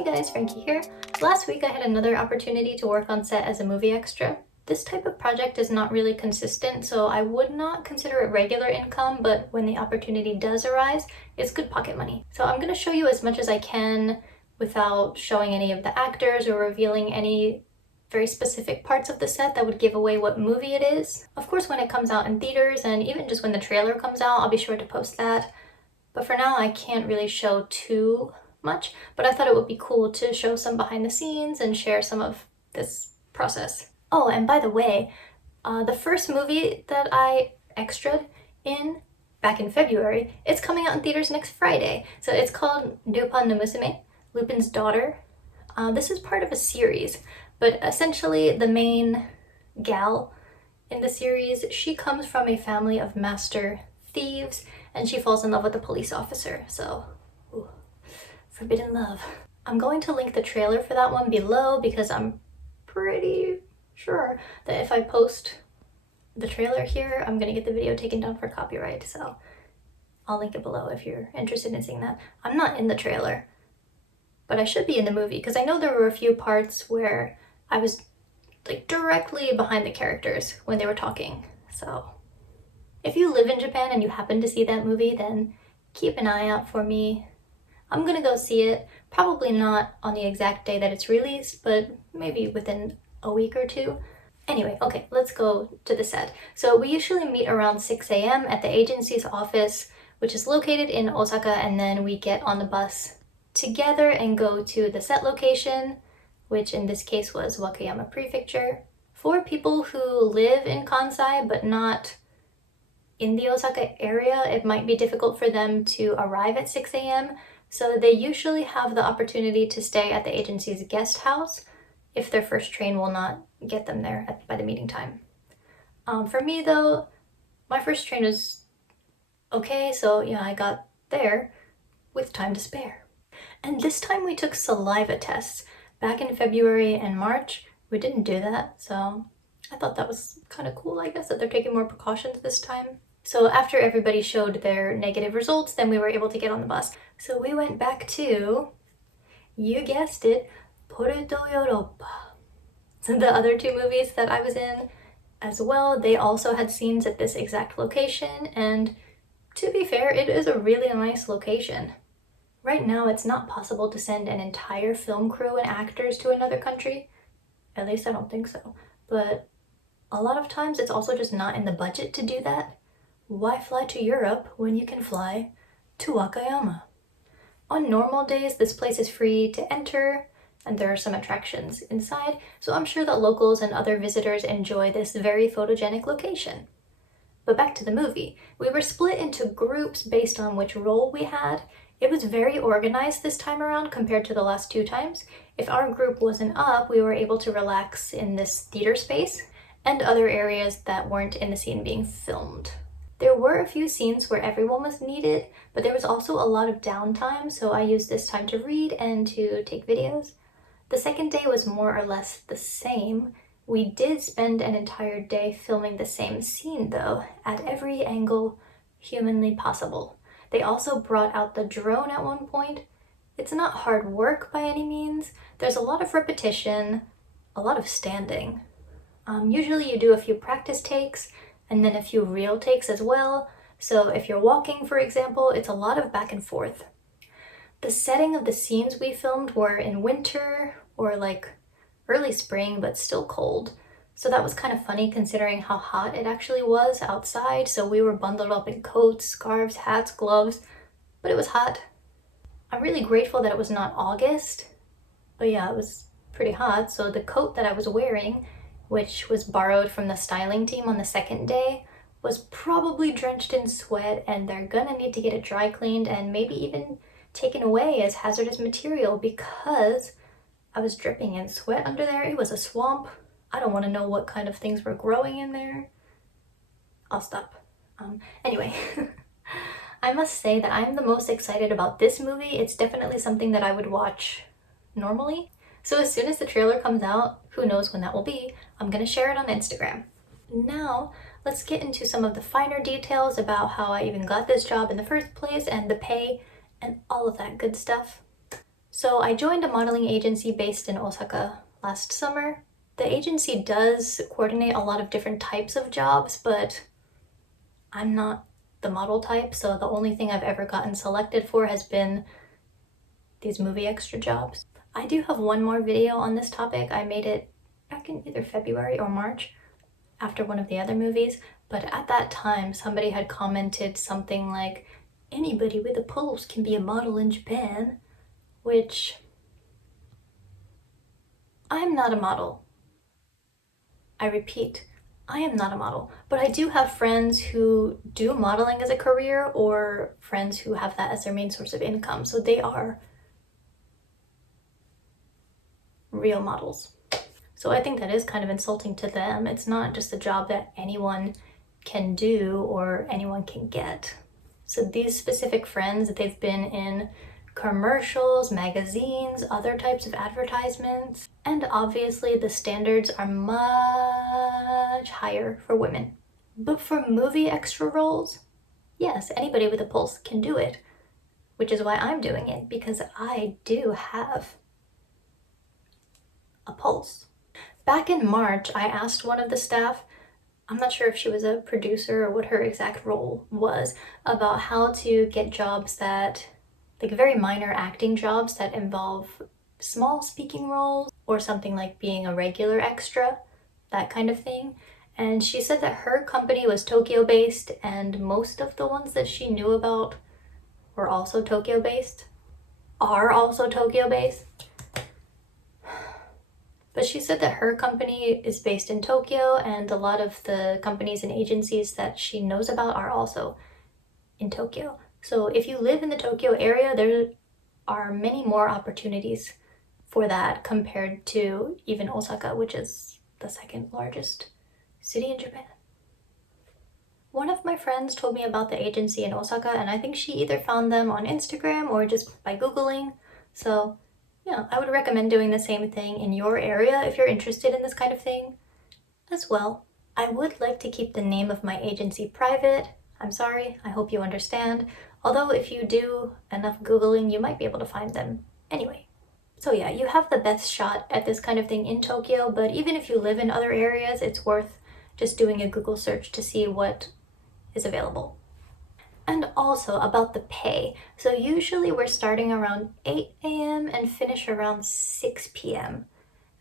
Hey guys, Frankie here. Last week I had another opportunity to work on set as a movie extra. This type of project is not really consistent, so I would not consider it regular income, but when the opportunity does arise, it's good pocket money. So I'm going to show you as much as I can without showing any of the actors or revealing any very specific parts of the set that would give away what movie it is. Of course, when it comes out in theaters and even just when the trailer comes out, I'll be sure to post that. But for now, I can't really show too much, but I thought it would be cool to show some behind the scenes and share some of this process. Oh, and by the way, the first movie that I extraed in back in February, it's coming out in theaters next Friday. So it's called Lupin no Musume, Lupin's Daughter. This is part of a series, but essentially the main gal in the series, she comes from a family of master thieves and she falls in love with a police officer. So, ooh, forbidden love. I'm going to link the trailer for that one below because I'm pretty sure that if I post the trailer here, I'm gonna get the video taken down for copyright. So I'll link it below if you're interested in seeing that. I'm not in the trailer, but I should be in the movie because I know there were a few parts where I was like directly behind the characters when they were talking. So if you live in Japan and you happen to see that movie, then keep an eye out for me. I'm gonna go see it, probably not on the exact day that it's released, but maybe within a week or two. Anyway, okay, let's go to the set. So we usually meet around 6 a.m. at the agency's office, which is located in Osaka, and then we get on the bus together and go to the set location, which in this case was Wakayama Prefecture. For people who live in Kansai but not in the Osaka area, it might be difficult for them to arrive at 6 a.m. So they usually have the opportunity to stay at the agency's guest house if their first train will not get them there by the meeting time. For me though, my first train was okay, so yeah, I got there with time to spare. And this time we took saliva tests. Back in February and March, we didn't do that, so I thought that was kind of cool, I guess, that they're taking more precautions this time. So after everybody showed their negative results, then we were able to get on the bus. So we went back to, you guessed it, Porto Europa. So the other two movies that I was in as well, they also had scenes at this exact location, and to be fair, it is a really nice location. Right now, it's not possible to send an entire film crew and actors to another country. At least I don't think so. But a lot of times it's also just not in the budget to do that. Why fly to Europe when you can fly to Wakayama? On normal days, this place is free to enter, and there are some attractions inside, so I'm sure that locals and other visitors enjoy this very photogenic location. But back to the movie. We were split into groups based on which role we had. It was very organized this time around compared to the last two times. If our group wasn't up, we were able to relax in this theater space and other areas that weren't in the scene being filmed. There were a few scenes where everyone was needed, but there was also a lot of downtime, so I used this time to read and to take videos. The second day was more or less the same. We did spend an entire day filming the same scene though, at every angle humanly possible. They also brought out the drone at one point. It's not hard work by any means. There's a lot of repetition, a lot of standing. Usually you do a few practice takes and then a few real takes as well. So if you're walking, for example, it's a lot of back and forth. The setting of the scenes we filmed were in winter or like early spring, but still cold. So that was kind of funny considering how hot it actually was outside. So we were bundled up in coats, scarves, hats, gloves, but it was hot. I'm really grateful that it was not August, but yeah, it was pretty hot. So the coat that I was wearing, which was borrowed from the styling team on the second day, was probably drenched in sweat, and they're gonna need to get it dry cleaned and maybe even taken away as hazardous material because I was dripping in sweat under there. It was a swamp. I don't want to know what kind of things were growing in there. I'll stop. Anyway, I must say that I'm the most excited about this movie. It's definitely something that I would watch normally. So as soon as the trailer comes out, who knows when that will be, I'm gonna share it on Instagram. Now, let's get into some of the finer details about how I even got this job in the first place and the pay and all of that good stuff. So I joined a modeling agency based in Osaka last summer. The agency does coordinate a lot of different types of jobs, but I'm not the model type, so the only thing I've ever gotten selected for has been these movie extra jobs. I do have one more video on this topic. I made it back in either February or March after one of the other movies, but at that time somebody had commented something like, anybody with a pulse can be a model in Japan, which I'm not a model. I repeat, I am not a model, but I do have friends who do modeling as a career or friends who have that as their main source of income, so they are real models. So I think that is kind of insulting to them. It's not just a job that anyone can do or anyone can get. So these specific friends, they've been in commercials, magazines, other types of advertisements, and obviously the standards are much higher for women. But for movie extra roles, yes, anybody with a pulse can do it, which is why I'm doing it, because I do have a pulse. Back in March, I asked one of the staff, I'm not sure if she was a producer or what her exact role was, about how to get jobs that, like very minor acting jobs that involve small speaking roles or something like being a regular extra, that kind of thing. And she said that her company was Tokyo based and most of the ones that she knew about were also Tokyo based, are also Tokyo based. But she said that her company is based in Tokyo and a lot of the companies and agencies that she knows about are also in Tokyo. So if you live in the Tokyo area, there are many more opportunities for that compared to even Osaka, which is the second largest city in Japan. One of my friends told me about the agency in Osaka, and I think she either found them on Instagram or just by Googling. So yeah, I would recommend doing the same thing in your area if you're interested in this kind of thing as well. I would like to keep the name of my agency private. I'm sorry, I hope you understand. Although if you do enough Googling, you might be able to find them anyway. So yeah, you have the best shot at this kind of thing in Tokyo, but even if you live in other areas, it's worth just doing a Google search to see what is available. And also about the pay. So usually we're starting around 8 a.m. and finish around 6 p.m.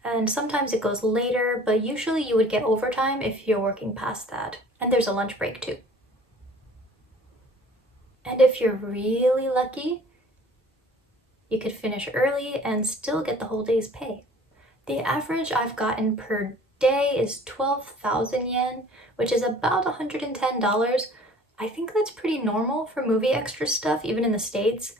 And sometimes it goes later, but usually you would get overtime if you're working past that. And there's a lunch break too. And if you're really lucky, you could finish early and still get the whole day's pay. The average I've gotten per day is 12,000 yen, which is about $110. I think that's pretty normal for movie extra stuff, even in the States,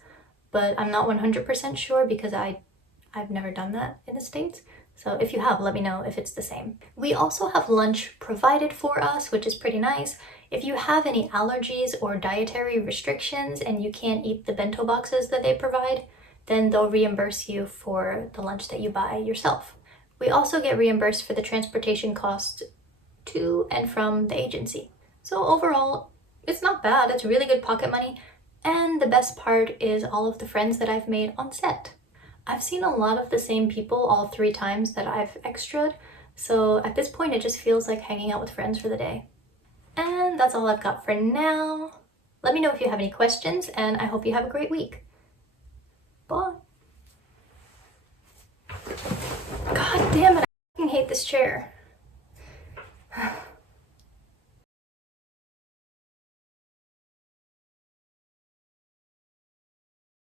but I'm not 100% sure because I've never done that in the States. So if you have, let me know if it's the same. We also have lunch provided for us, which is pretty nice. If you have any allergies or dietary restrictions and you can't eat the bento boxes that they provide, then they'll reimburse you for the lunch that you buy yourself. We also get reimbursed for the transportation costs to and from the agency. So overall, it's not bad. It's really good pocket money. And the best part is all of the friends that I've made on set. I've seen a lot of the same people all 3 times that I've extraed, so at this point it just feels like hanging out with friends for the day. And that's all I've got for now. Let me know if you have any questions, and I hope you have a great week. Bye. God damn it, I fucking hate this chair.